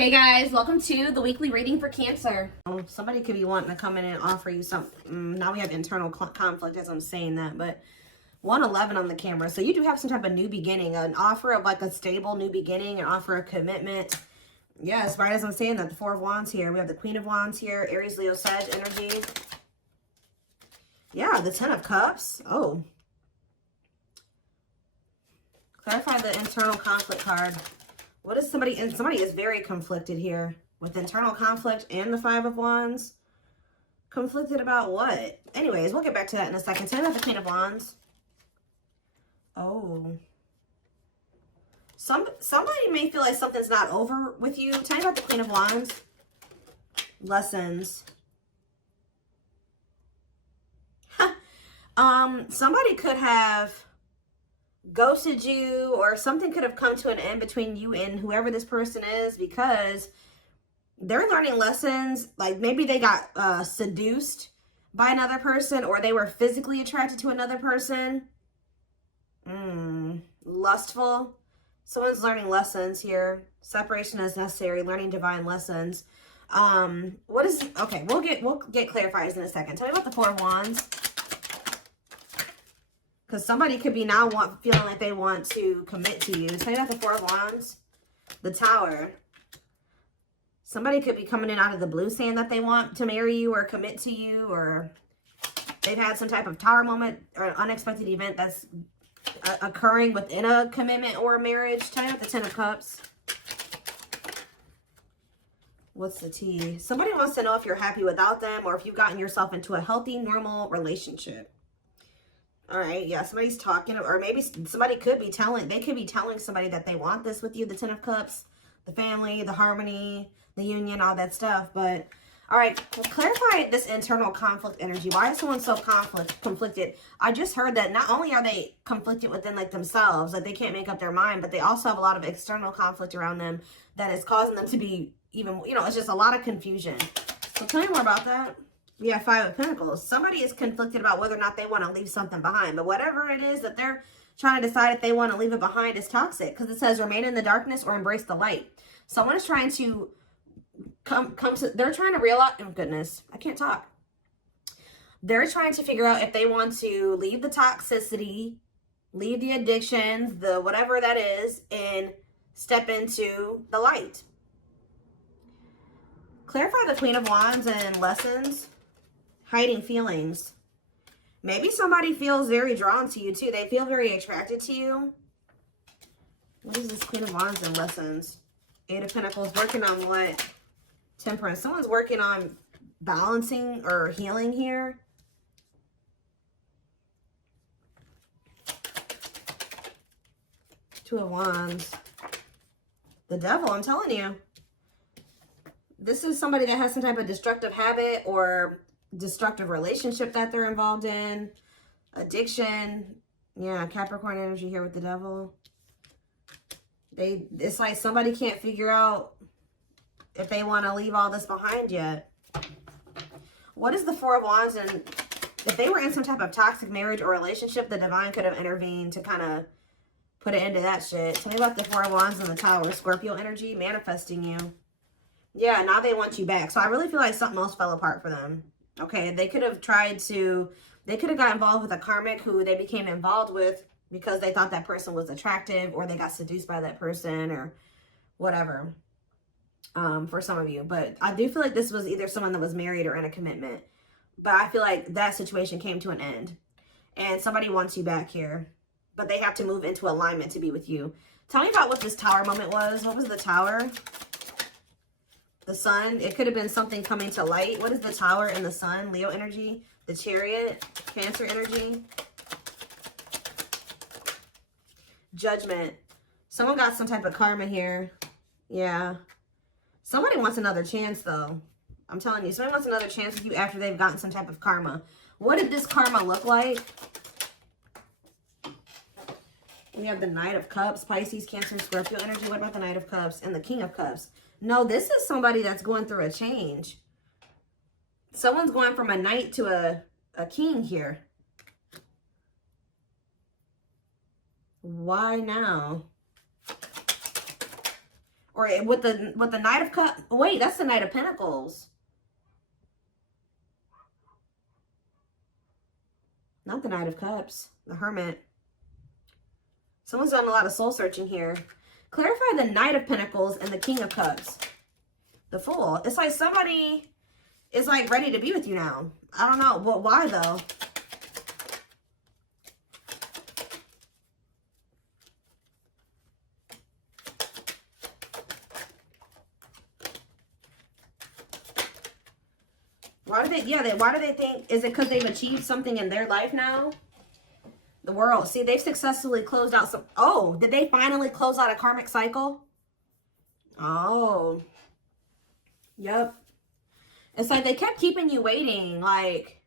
Hey guys, welcome to the weekly reading for Cancer. Somebody could be wanting to come in and offer you something. Now we have internal conflict as I'm saying that, but 111 on the camera. So you do have some type of new beginning, an offer of like a stable new beginning, an offer of commitment. Yes, right as I'm saying that, the Four of Wands here. We have the Queen of Wands here, Aries, Leo, Sag energy. Yeah, the Ten of Cups. Oh. Clarify the internal conflict card. What is somebody, and somebody is very conflicted here with internal conflict and the Five of Wands. Conflicted about what? Anyways, we'll get back to that in a second. Tell me about the Queen of Wands. Oh. Somebody may feel like something's not over with you. Tell me about the Queen of Wands. Lessons. Somebody could have ghosted you, or something could have come to an end between you and whoever this person is, because they're learning lessons. Like maybe they got seduced by another person, or they were physically attracted to another person. Lustful. Someone's learning lessons here. Separation is necessary. Learning divine lessons. What is, okay, we'll get clarifiers in a second. Tell me about the Four of Wands. Because somebody could be now feeling like they want to commit to you. Tell me about the Four of Wands. The Tower. Somebody could be coming in out of the blue saying that they want to marry you or commit to you, or they've had some type of tower moment or an unexpected event that's occurring within a commitment or a marriage. Tell me about the Ten of Cups. What's the tea? Somebody wants to know if you're happy without them, or if you've gotten yourself into a healthy, normal relationship. All right, yeah, somebody's talking, or maybe somebody could be telling, they could be telling somebody that they want this with you, the Ten of Cups, the family, the harmony, the union, all that stuff. But, all right, clarify this internal conflict energy. Why is someone so conflicted? I just heard that not only are they conflicted within like themselves, like they can't make up their mind, but they also have a lot of external conflict around them that is causing them to be even, you know, it's just a lot of confusion. So tell me more about that. We have Five of Pentacles. Somebody is conflicted about whether or not they want to leave something behind. But whatever it is that they're trying to decide if they want to leave it behind is toxic. Because it says remain in the darkness or embrace the light. Someone is trying to come to, they're trying to realize, oh goodness, I can't talk. They're trying to figure out if they want to leave the toxicity, leave the addictions, the whatever that is, and step into the light. Clarify the Queen of Wands and lessons. Hiding feelings. Maybe somebody feels very drawn to you too. They feel very attracted to you. What is this Queen of Wands and lessons? Eight of Pentacles. Working on what? Temperance. Someone's working on balancing or healing here. Two of Wands. The Devil, I'm telling you. This is somebody that has some type of destructive habit or destructive relationship that they're involved in. Addiction. Yeah, Capricorn energy here with the Devil. It's like somebody can't figure out if they want to leave all this behind yet. What is the Four of Wands? And if they were in some type of toxic marriage or relationship, the divine could have intervened to kind of put an end to that shit. Tell me about the Four of Wands and the Tower. Scorpio energy, manifesting you. Yeah, now they want you back. So I really feel like something else fell apart for them. Okay, they could have got involved with a karmic who they became involved with because they thought that person was attractive, or they got seduced by that person, or whatever, for some of you. But I do feel like this was either someone that was married or in a commitment. But I feel like that situation came to an end. And somebody wants you back here. But they have to move into alignment to be with you. Tell me about what this Tower moment was. What was the Tower? The Sun. It could have been something coming to light. What is the Tower and the Sun? Leo energy. The Chariot. Cancer energy. Judgment. Someone got some type of karma here. Yeah. Somebody wants another chance, though. I'm telling you. Somebody wants another chance with you after they've gotten some type of karma. What did this karma look like? We have the Knight of Cups. Pisces, Cancer, Scorpio energy. What about the Knight of Cups and the King of Cups? No, this is somebody that's going through a change. Someone's going from a knight to a king here. Why now? Or with the Knight of Cups. Wait, that's the Knight of Pentacles. Not the Knight of Cups. The Hermit. Someone's done a lot of soul searching here. Clarify the Knight of Pentacles and the King of Cups. The Fool. It's like somebody is like ready to be with you now. I don't know. But why though? Why do why do they think, is it because they've achieved something in their life now? The World. See, they've successfully closed out some, oh, did they finally close out a karmic cycle? Oh. Yep. It's like they kept keeping you waiting, like,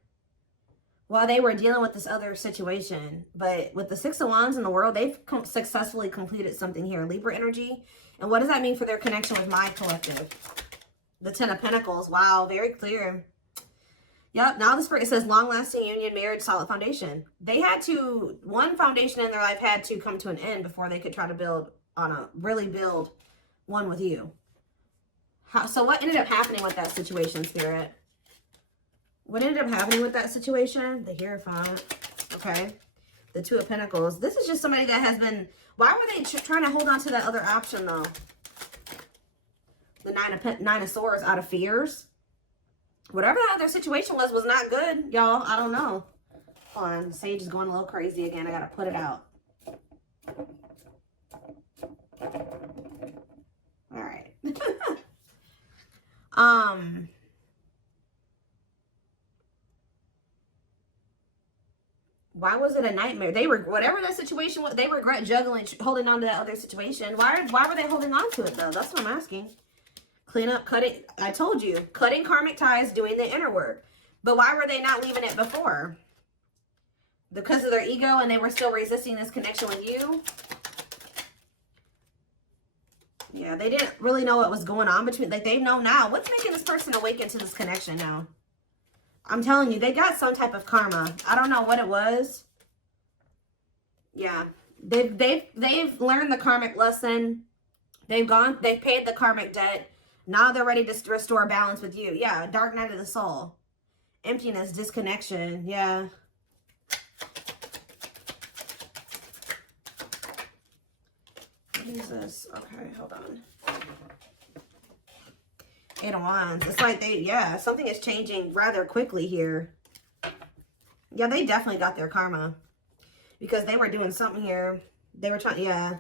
while they were dealing with this other situation. But with the Six of Wands in the World, they've successfully completed something here. Libra energy. And what does that mean for their connection with my collective? The Ten of Pentacles. Wow, very clear. Yep, now this it says long-lasting union, marriage, solid foundation. They had to, one foundation in their life had to come to an end before they could try to build really build one with you. So what ended up happening with that situation, Spirit? What ended up happening with that situation? The Hierophant. Okay. The Two of Pentacles. This is just somebody that has been, why were they trying to hold on to that other option though? The Nine of Swords, out of fears. Whatever that other situation was not good, y'all. I don't know. Hold on. Sage is going a little crazy again. I got to put it out. All right. Why was it a nightmare? They were, whatever that situation was, they regret juggling, holding on to that other situation. Why were they holding on to it though? That's what I'm asking. Clean up, cutting. I told you, cutting karmic ties, doing the inner work. But why were they not leaving it before? Because of their ego and they were still resisting this connection with you? Yeah, they didn't really know what was going on between, like they know now. What's making this person awaken to this connection now? I'm telling you, they got some type of karma. I don't know what it was. Yeah, they've learned the karmic lesson. They've paid the karmic debt. Now they're ready to restore balance with you. Yeah, dark night of the soul. Emptiness, disconnection. Yeah. What is this? Okay, hold on. Eight of Wands. It's like yeah, something is changing rather quickly here. Yeah, they definitely got their karma. Because they were doing something here. They were trying, yeah.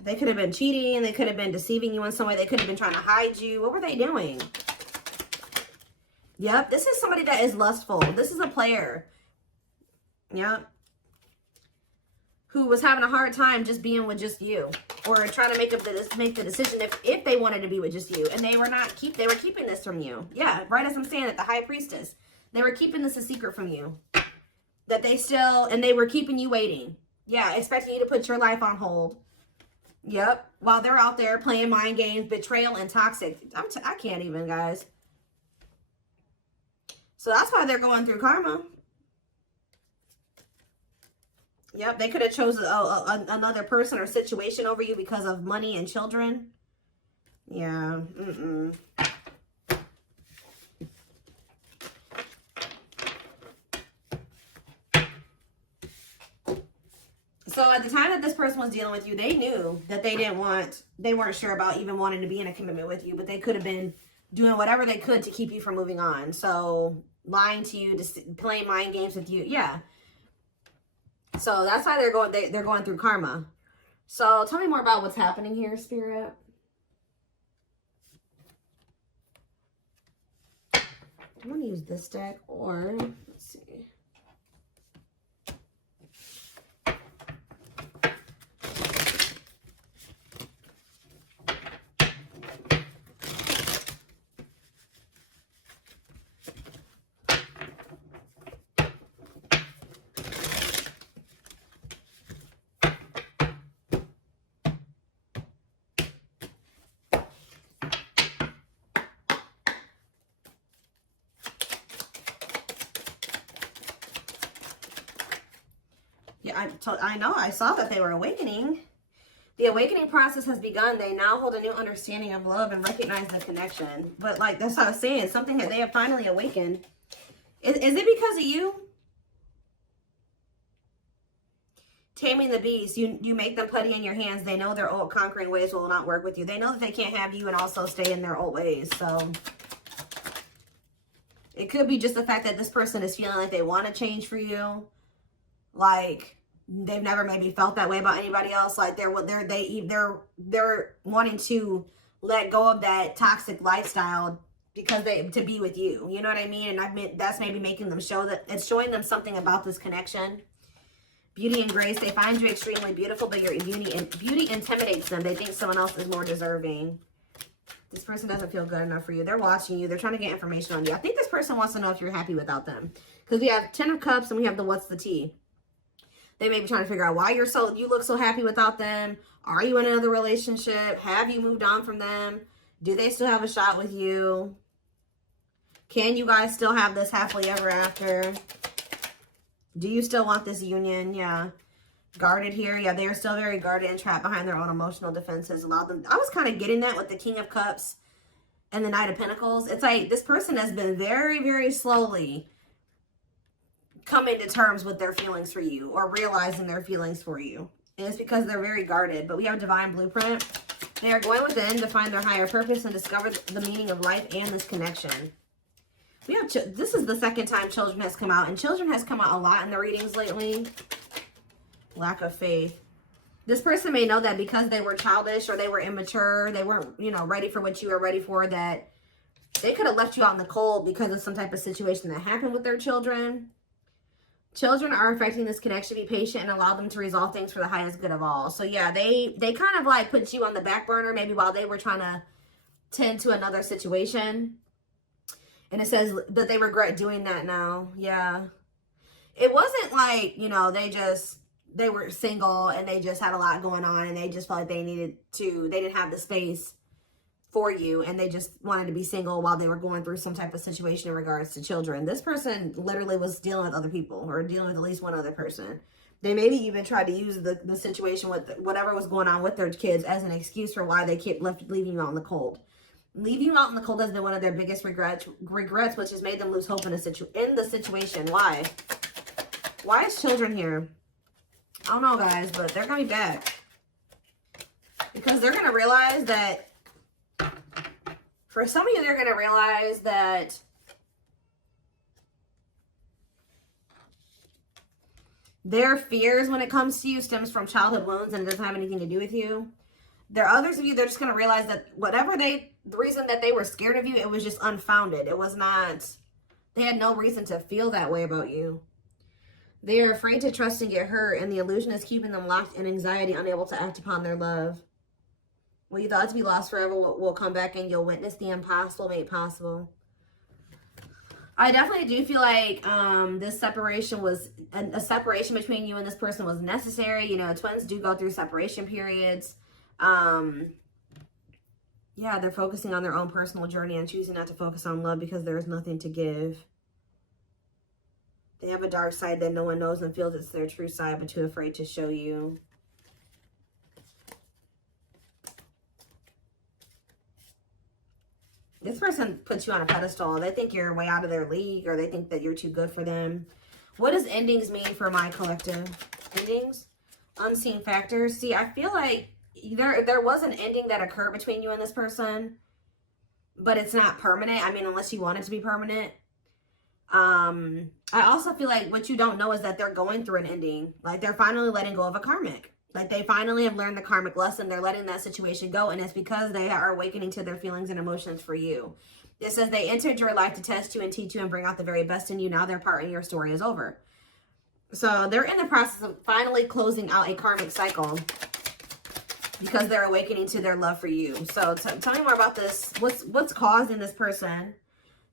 They could have been cheating. They could have been deceiving you in some way. They could have been trying to hide you. What were they doing? Yep. This is somebody that is lustful. This is a player. Yep. Who was having a hard time just being with just you. Or trying to make the decision if they wanted to be with just you. And they were they were keeping this from you. Yeah. Right as I'm saying it, the High Priestess. They were keeping this a secret from you. That they were keeping you waiting. Yeah. Expecting you to put your life on hold. Yep. While they're out there playing mind games, betrayal, and toxic. I can't even, guys. So that's why they're going through karma. Yep. They could have chosen another person or situation over you because of money and children. Yeah. So at the time that this person was dealing with you, they knew that they weren't sure about even wanting to be in a commitment with you, but they could have been doing whatever they could to keep you from moving on. So lying to you, playing mind games with you. Yeah. So that's why they're going through karma. So tell me more about what's happening here, Spirit. I'm going to use this deck or let's see. Yeah, I know. I saw that they were awakening. The awakening process has begun. They now hold a new understanding of love and recognize the connection. But like, that's what I was saying. Something that they have finally awakened. Is it because of you? Taming the beast. You make them putty in your hands. They know their old conquering ways will not work with you. They know that they can't have you and also stay in their old ways. So it could be just the fact that this person is feeling like they want to change for you. Like, they've never maybe felt that way about anybody else. Like they're wanting to let go of that toxic lifestyle because to be with you. You know what I mean? And that's maybe making them show that it's showing them something about this connection. Beauty and grace. They find you extremely beautiful, but your beauty intimidates them. They think someone else is more deserving. This person doesn't feel good enough for you. They're watching you. They're trying to get information on you. I think this person wants to know if you're happy without them. Because we have 10 of Cups and we have the what's the tea. They may be trying to figure out why you look so happy without them. Are you in another relationship? Have you moved on from them? Do they still have a shot with you? Can you guys still have this happily ever after? Do you still want this union? Yeah. Guarded here. Yeah, they're still very guarded and trapped behind their own emotional defenses. Allow them. I was kind of getting that with the King of Cups and the Knight of Pentacles. It's like this person has been very, very slowly coming to terms with their feelings for you or realizing their feelings for you. And it's because they're very guarded. But we have Divine Blueprint. They are going within to find their higher purpose and discover the meaning of life and this connection. We have, this is the second time Children has come out. And Children has come out a lot in the readings lately. Lack of faith. This person may know that because they were childish or they were immature, they weren't, you know, ready for what you were ready for, that they could have left you out in the cold because of some type of situation that happened with their children. Children are affecting this connection. Be patient and allow them to resolve things for the highest good of all. So yeah, they kind of like put you on the back burner maybe while they were trying to tend to another situation. And it says that they regret doing that now. Yeah. It wasn't like, you know, they were single and they just had a lot going on and they just felt like they didn't have the space for you and they just wanted to be single while they were going through some type of situation in regards to children. This person literally was dealing with other people or dealing with at least one other person. They maybe even tried to use the situation with whatever was going on with their kids as an excuse for why they kept leaving you out in the cold. Leaving you out in the cold has been one of their biggest regrets, which has made them lose hope in the situation. Why? Why is Children here? I don't know, guys, but they're going to be back. Because they're going to realize that, for some of you, they're going to realize that their fears when it comes to you stems from childhood wounds and it doesn't have anything to do with you. There are others of you, they're just going to realize that the reason that they were scared of you, it was just unfounded. It was not, they had no reason to feel that way about you. They are afraid to trust and get hurt, and the illusion is keeping them locked in anxiety, unable to act upon their love. What you thought to be lost forever will come back, and you'll witness the impossible made possible. I definitely do feel like this separation was, a separation between you and this person was necessary. You know, twins do go through separation periods. Yeah, they're focusing on their own personal journey and choosing not to focus on love because there is nothing to give. They have a dark side that no one knows and feels it's their true side, but too afraid to show you. This person puts you on a pedestal. They think you're way out of their league, or they think that you're too good for them. What does endings mean for my collective? Endings? Unseen factors. See, I feel like there was an ending that occurred between you and this person, but it's not permanent. I mean, unless you want it to be permanent. I also feel like what you don't know is that they're going through an ending. Like, they're finally letting go of a karmic. Like, they finally have learned the karmic lesson. They're letting that situation go, and it's because they are awakening to their feelings and emotions for you. It says they entered your life to test you and teach you and bring out the very best in you. Now their part in your story is over. So they're in the process of finally closing out a karmic cycle because they're awakening to their love for you. So tell me more about this. What's causing this person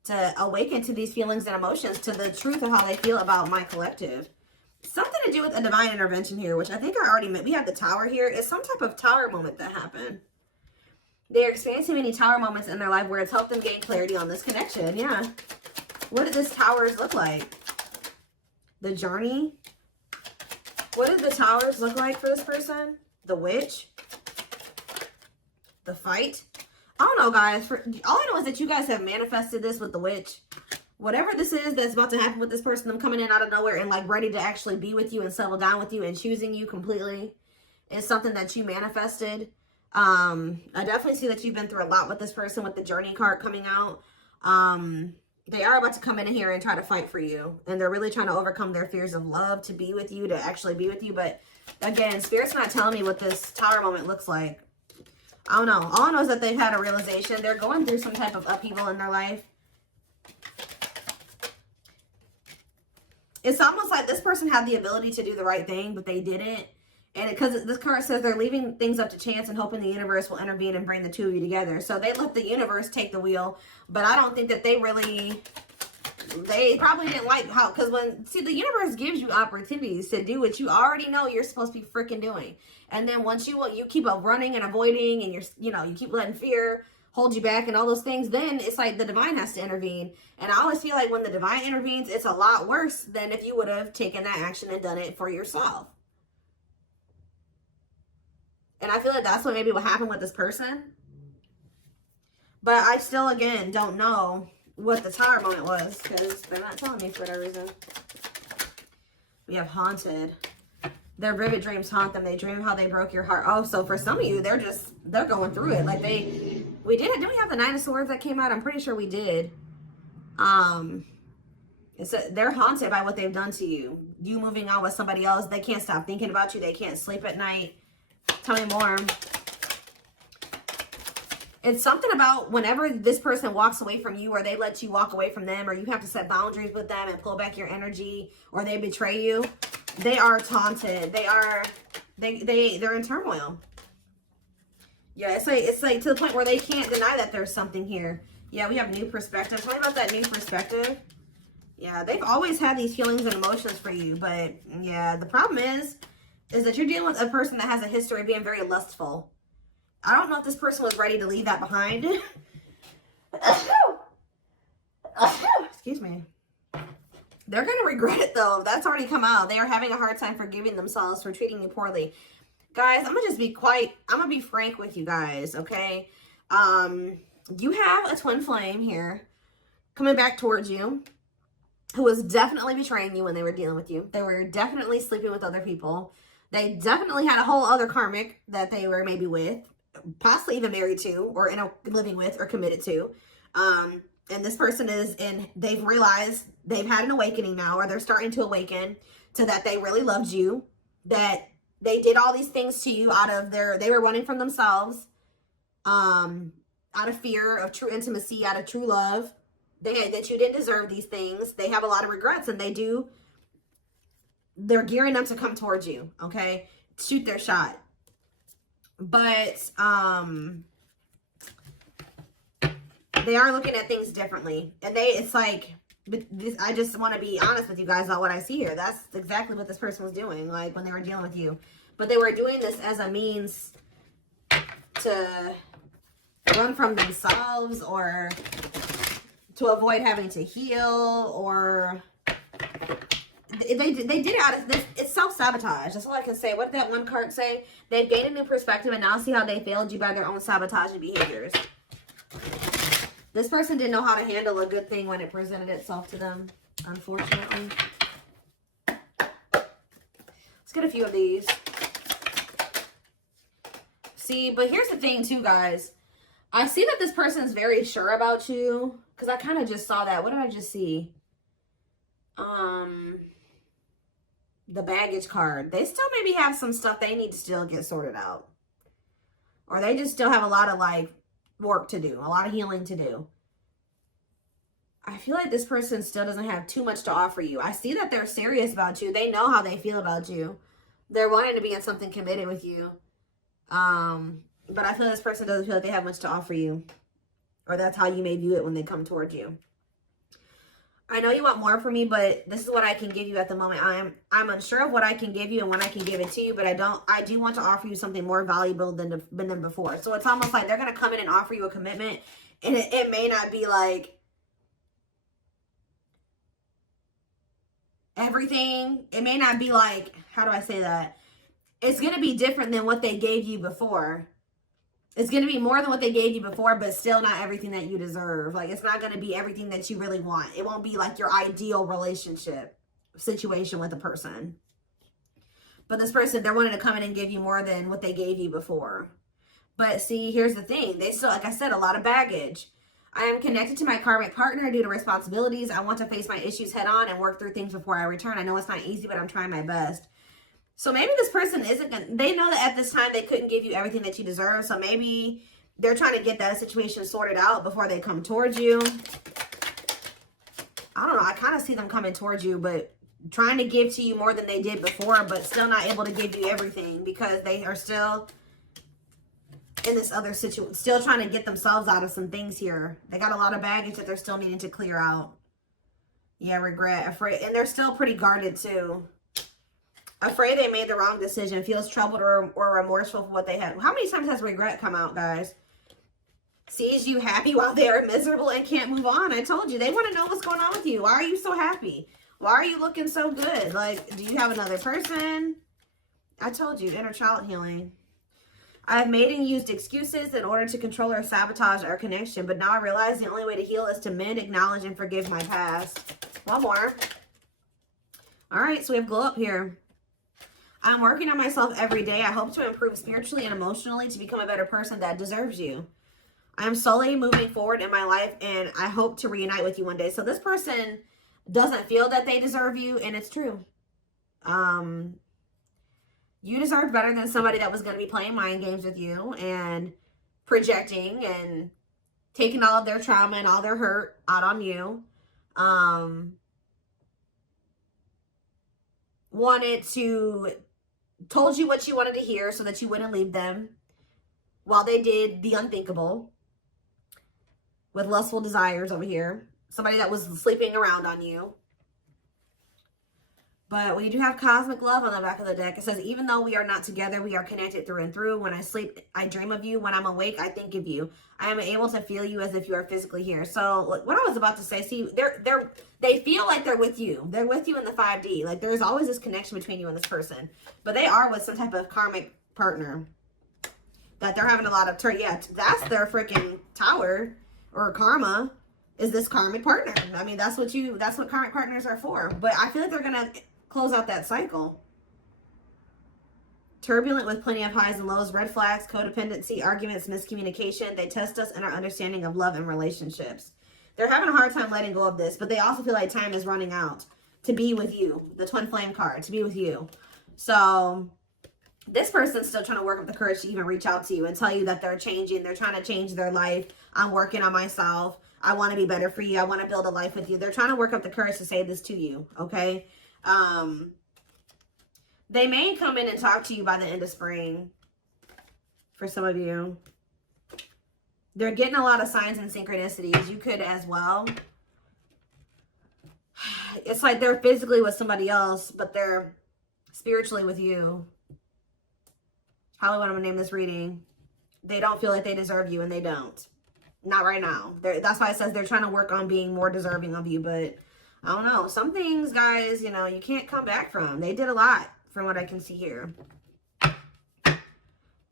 to awaken to these feelings and emotions, to the truth of how they feel about my collective? Something to do with a divine intervention here, which I think I already met. We have the Tower here. It's some type of Tower moment that happened. They're experiencing many Tower moments in their life where it's helped them gain clarity on this connection. Yeah. What did this Towers look like? The journey. What did the Towers look like for this person? the Witch, the Fight. I don't know, guys. All I know is that you guys have manifested this with the Witch. Whatever this is that's about to happen with this person, them coming in out of nowhere and like ready to actually be with you and settle down with you and choosing you completely, is something that you manifested. I definitely see that you've been through a lot with this person with the Journey card coming out. They are about to come in here and try to fight for you. And they're really trying to overcome their fears of love to be with you, to actually be with you. But again, Spirit's not telling me what this Tower moment looks like. I don't know. All I know is that they've had a realization. They're going through some type of upheaval in their life. It's almost like this person had the ability to do the right thing, but they didn't. And because this card says they're leaving things up to chance and hoping the universe will intervene and bring the two of you together. So they let the universe take the wheel. But I don't think that they probably didn't like how, because the universe gives you opportunities to do what you already know you're supposed to be freaking doing. And then once you keep up running and avoiding, and you keep letting fear hold you back and all those things, then it's like the divine has to intervene. And I always feel like when the divine intervenes, it's a lot worse than if you would have taken that action and done it for yourself. And I feel like that's what happened with this person. But I still, again, don't know what the Tower moment was, because they're not telling me for that reason. We have Haunted. Their vivid dreams haunt them. They dream how they broke your heart. Oh, so for some of you, they're going through it. Like didn't we have the Nine of Swords that came out? I'm pretty sure we did. They're haunted by what they've done to you. You moving on with somebody else. They can't stop thinking about you. They can't sleep at night. Tell me more. It's something about whenever this person walks away from you, or they let you walk away from them, or you have to set boundaries with them and pull back your energy, or they betray you. They are taunted. They're in turmoil. Yeah, it's like to the point where they can't deny that there's something here. Yeah, we have new perspective. Tell me about that new perspective. Yeah, they've always had these feelings and emotions for you, but yeah, the problem is that you're dealing with a person that has a history of being very lustful. I don't know if this person was ready to leave that behind. Excuse me. They're going to regret it, though. That's already come out. They are having a hard time forgiving themselves for treating you poorly. Guys, I'm going to just be I'm going to be frank with you guys, okay? You have a twin flame here coming back towards you who was definitely betraying you when they were dealing with you. They were definitely sleeping with other people. They definitely had a whole other karmic that they were maybe with, possibly even married to, or living with, or committed to. And this person they've realized they've had an awakening now, or they're starting to awaken to that they really loved you, that they did all these things to you they were running from themselves, out of fear of true intimacy, out of true love, that you didn't deserve these things. They have a lot of regrets, and they're gearing up to come towards you, okay? Shoot their shot. But, they are looking at things differently. And I just want to be honest with you guys about what I see here. That's exactly what this person was doing, like, when they were dealing with you. But they were doing this as a means to run from themselves, or to avoid having to heal, or they did it out of this. It's self-sabotage. That's all I can say. What did that one card say? They've gained a new perspective and now see how they failed you by their own sabotaging behaviors. This person didn't know how to handle a good thing when it presented itself to them, unfortunately. Let's get a few of these. See, but here's the thing too, guys. I see that this person is very sure about you, because I kind of just saw that. What did I just see? The baggage card. They still maybe have some stuff they need to still get sorted out. Or they just still have a lot of work to do, a lot of healing to do. I feel like this person still doesn't have too much to offer you. I see that they're serious about you. They know how they feel about you. They're wanting to be in something committed with you. But I feel like this person doesn't feel like they have much to offer you. Or that's how you may view it when they come towards you. I know you want more from me, but this is what I can give you at the moment. I'm unsure of what I can give you and when I can give it to you, but I do want to offer you something more valuable than before. So it's almost like they're going to come in and offer you a commitment, and it may not be like everything. It may not be like, how do I say that? it's going to be different than what they gave you before. It's going to be more than what they gave you before, but still not everything that you deserve. Like, it's not going to be everything that you really want. It won't be like your ideal relationship situation with a person. But this person, they're wanting to come in and give you more than what they gave you before. But see, here's the thing. They still, like I said, a lot of baggage. I am connected to my karmic partner due to responsibilities. I want to face my issues head on and work through things before I return. I know it's not easy, but I'm trying my best. So maybe this person isn't going to, they know that at this time they couldn't give you everything that you deserve. So maybe they're trying to get that situation sorted out before they come towards you. I don't know. I kind of see them coming towards you, but trying to give to you more than they did before, but still not able to give you everything because they are still in this other situation, still trying to get themselves out of some things here. They got a lot of baggage that they're still needing to clear out. Yeah, regret, afraid, and they're still pretty guarded too. Afraid they made the wrong decision, feels troubled or remorseful for what they had. How many times has regret come out, guys? Sees you happy while they are miserable and can't move on. I told you, they want to know what's going on with you. Why are you so happy? Why are you looking so good? Like, do you have another person? I told you, inner child healing. I've made and used excuses in order to control or sabotage our connection, but now I realize the only way to heal is to mend, acknowledge, and forgive my past. One more. All right, so we have glow up here. I'm working on myself every day. I hope to improve spiritually and emotionally to become a better person that deserves you. I am slowly moving forward in my life, and I hope to reunite with you one day. So this person doesn't feel that they deserve you, and it's true. You deserve better than somebody that was going to be playing mind games with you and projecting and taking all of their trauma and all their hurt out on you. Told you what you wanted to hear so that you wouldn't leave them while they did the unthinkable with lustful desires over here. Somebody that was sleeping around on you. But we do have cosmic love on the back of the deck. It says, even though we are not together, we are connected through and through. When I sleep, I dream of you. When I'm awake, I think of you. I am able to feel you as if you are physically here. So what I was about to say, see, they feel like they're with you. They're with you in the 5D. Like there's always this connection between you and this person. But they are with some type of karmic partner that they're having a lot of yeah, that's their freaking tower or karma is this karmic partner. I mean, that's what karmic partners are for. But I feel like they're going to close out that cycle. Turbulent with plenty of highs and lows, red flags, codependency, arguments, miscommunication. They test us in our understanding of love and relationships. They're having a hard time letting go of this, but they also feel like time is running out to be with you. The twin flame card, to be with you. So this person's still trying to work up the courage to even reach out to you and tell you that they're changing. They're trying to change their life. I'm working on myself. I want to be better for you. I want to build a life with you. They're trying to work up the courage to say this to you, okay? They may come in and talk to you by the end of spring for some of you. They're getting a lot of signs and synchronicities. You could as well. It's like they're physically with somebody else, but they're spiritually with you. How do I want to name this reading? They don't feel like they deserve you, and they don't. Not right now. That's why it says they're trying to work on being more deserving of you, but I don't know. Some things, guys, you know, you can't come back from. They did a lot from what I can see here.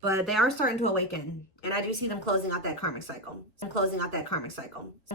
But they are starting to awaken. And I do see them closing out that karmic cycle.